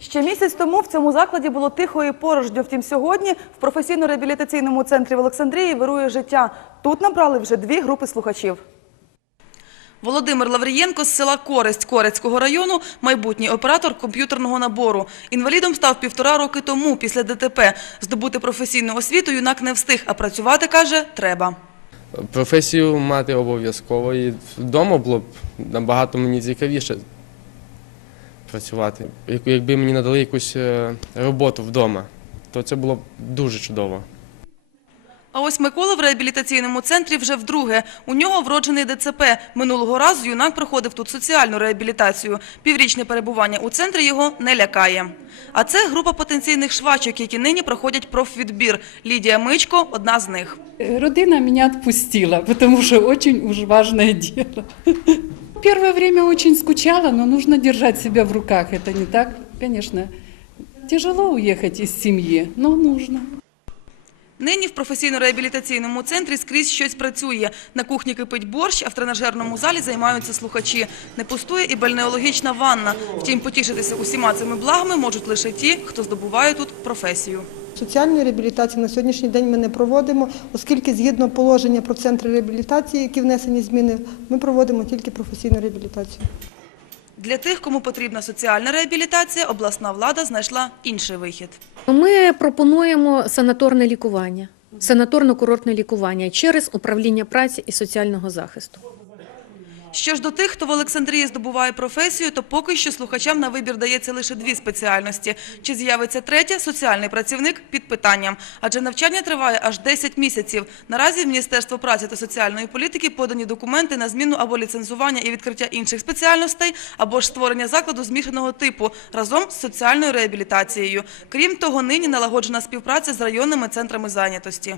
Ще місяць тому в цьому закладі було тихо і порожньо. Втім, сьогодні в професійно-реабілітаційному центрі в Олександрії вирує життя. Тут набрали вже дві групи слухачів. Володимир Лаврієнко з села Користь Корецького району, майбутній оператор комп'ютерного набору. Інвалідом став півтора роки тому після ДТП. Здобути професійну освіту юнак не встиг, а працювати, каже, треба. Професію мати обов'язково. І вдома було б набагато мені цікавіше працювати. Якби мені надали якусь е, роботу вдома, то це було б дуже чудово. А ось Микола в реабілітаційному центрі вже вдруге. У нього вроджений ДЦП. Минулого разу юнак проходив тут соціальну реабілітацію. Піврічне перебування у центрі його не лякає. А це група потенційних швачок, які нині проходять профвідбір. Лідія Мичко – одна з них. Родина меня отпустила, потому что очень уж важное дело. Первое время очень скучала, но нужно держать себя в руках. Это не так, конечно. Тяжело уехать из семьи, но нужно. Нині в професійно-реабілітаційному центрі скрізь щось працює. На кухні кипить борщ, а в тренажерному залі займаються слухачі. Не пустує і бальнеологічна ванна. Втім, потішитися усіма цими благами можуть лише ті, хто здобуває тут професію. Соціальної реабілітації на сьогоднішній день ми не проводимо, оскільки згідно положення про центри реабілітації, які внесені зміни, ми проводимо тільки професійну реабілітацію. Для тих, кому потрібна соціальна реабілітація, обласна влада знайшла інший вихід. Ми пропонуємо санаторне лікування, санаторно-курортне лікування через управління праці і соціального захисту. Що ж до тих, хто в Олександрії здобуває професію, то поки що слухачам на вибір дається лише дві спеціальності. Чи з'явиться третя – соціальний працівник – під питанням. Адже навчання триває аж 10 місяців. Наразі в Міністерство праці та соціальної політики подані документи на зміну або ліцензування і відкриття інших спеціальностей, або ж створення закладу змішаного типу разом з соціальною реабілітацією. Крім того, нині налагоджена співпраця з районними центрами зайнятості.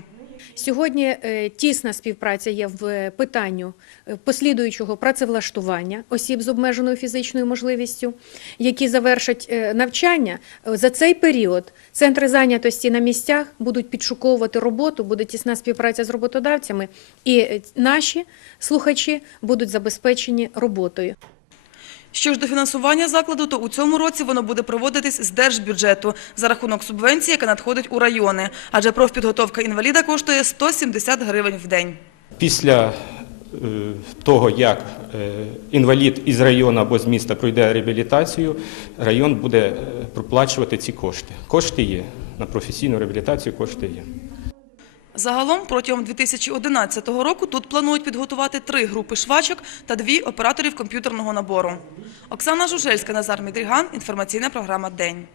Сьогодні е, тісна співпраця є в питанню е, послідуючого працевлаштування осіб з обмеженою фізичною можливістю, які завершать е, навчання. За цей період центри зайнятості на місцях будуть підшуковувати роботу, буде тісна співпраця з роботодавцями, і наші слухачі будуть забезпечені роботою. Що ж до фінансування закладу, то у цьому році воно буде проводитись з держбюджету за рахунок субвенції, яка надходить у райони. Адже профпідготовка інваліда коштує 170 гривень в день. Після е, того, як е, інвалід із району або з міста пройде реабілітацію, район буде е, проплачувати ці кошти. Кошти є. На професійну реабілітацію кошти є. Загалом протягом 2011 року тут планують підготувати три групи швачок та дві операторів комп'ютерного набору. Оксана Жужельська, Назар Мідріган. Інформаційна програма «День».